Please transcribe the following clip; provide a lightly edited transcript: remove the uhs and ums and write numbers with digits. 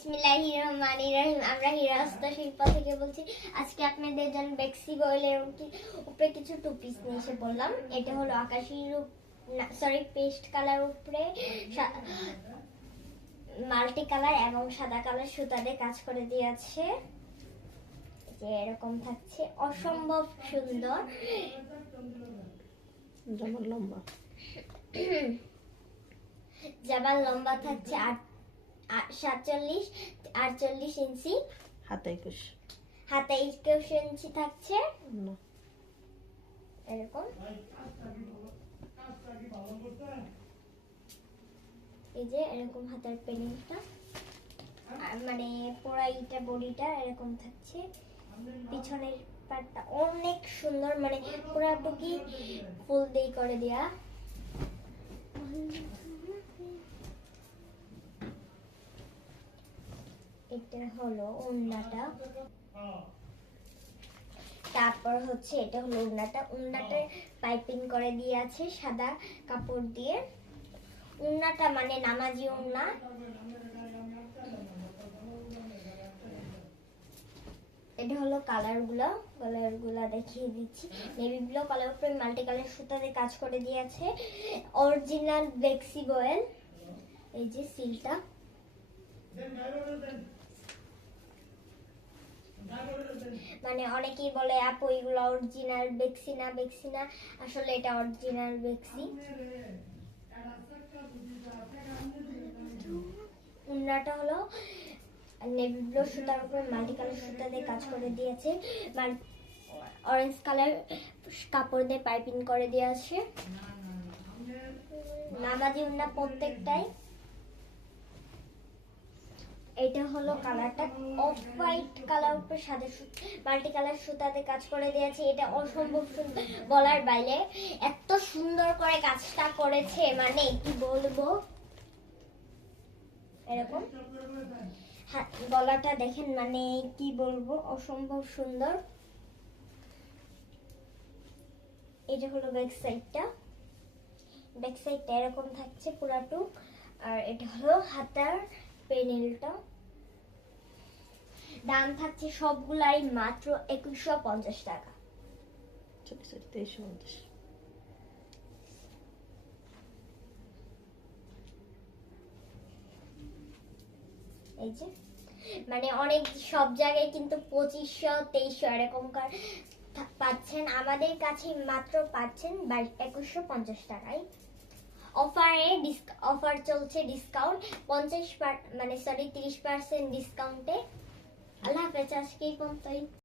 বিসমিল্লাহির রহমানির রহিম। আমরা হীরা হস্তশিল্প থেকে বলছি। আজকে আপনাদের জন্য বেক্সি বয়েলের উপরে কিছু টু পিস নিয়ে এসে বললাম। এটা হলো আকাশি পেস্ট কালার উপরে মাল্টি কালার এবং সাদা কালার সুতা দিয়ে কাজ করে দিয়েছে। যে এরকম থাকছে, অসম্ভব সুন্দর। জামার লম্বা থাকছে 48 ইঞ্চি, হাতে 21 ইঞ্চি থাকছে এরকম। এই যে এরকম হাতের পেনিংটা, মানে পোড়াইটা বডিটা এরকম থাকছে। পিছনের পাটটা অনেক সুন্দর, মানে পুরাটুকি ফুল দিয়ে করে দেয়া। এটা হলো ওড়নাটা, তারপর হচ্ছে এটা হলো ওড়নাটা পাইপিং করে দিয়ে আছে সাদা কাপড় দিয়ে। ওড়নাটা মানে নামাজি ওড়না। এটা হলো কালারগুলো দেখিয়ে দিচ্ছি। নেভি ব্লু কালার উপরে মাল্টি কালার সুতা দিয়ে কাজ করে দিয়েছে। অরিজিনাল বেক্সি বয়েল। এই যে সিলটা, মানে অনেকেই বলে আপু এগুলো অরিজিনাল বেক্সি না, আসলে এটা অরিজিনাল বেক্সি। ওড়নাটা হলো নেভি ব্লু সুতার উপরে মাল্টি কালার সুতা দিয়ে কাজ করে দিয়েছে। অরেঞ্জ কালার কাপড় দিয়ে পাইপিং করে দিয়েছে। নামাজি ওড়না প্রত্যেকটাই। এটা হলো কালারটা অফ হোয়াইট কালার উপরে সাদা মাল্টি কালার সুতাতে কাজ করে দিয়েছে। এটা অসম্ভব সুন্দর, বলার বাইরে এত সুন্দর করে কাজটা করেছে, মানে কি বলবো। এরকম গলাটা দেখেন, মানে কি বলবো, অসম্ভব সুন্দর। এটা হলো ব্যাক সাইডটা এরকম থাকছে পুরাটুক। আর এটা হলো হাতার পেনেলটা। দাম থাকছে সবগুলাই মাত্র 2150 টাকা। এই যে মানে অনেক সব জায়গায় কিন্তু 2500 2300 এরকম পাচ্ছেন, আমাদের কাছে মাত্র পাচ্ছেন 2150 টাকায়। অফার চলছে, ডিসকাউন্ট 30% ডিসকাউন্টে। আল্লাহ হাফেজ, আজকে এই পর্যন্তই।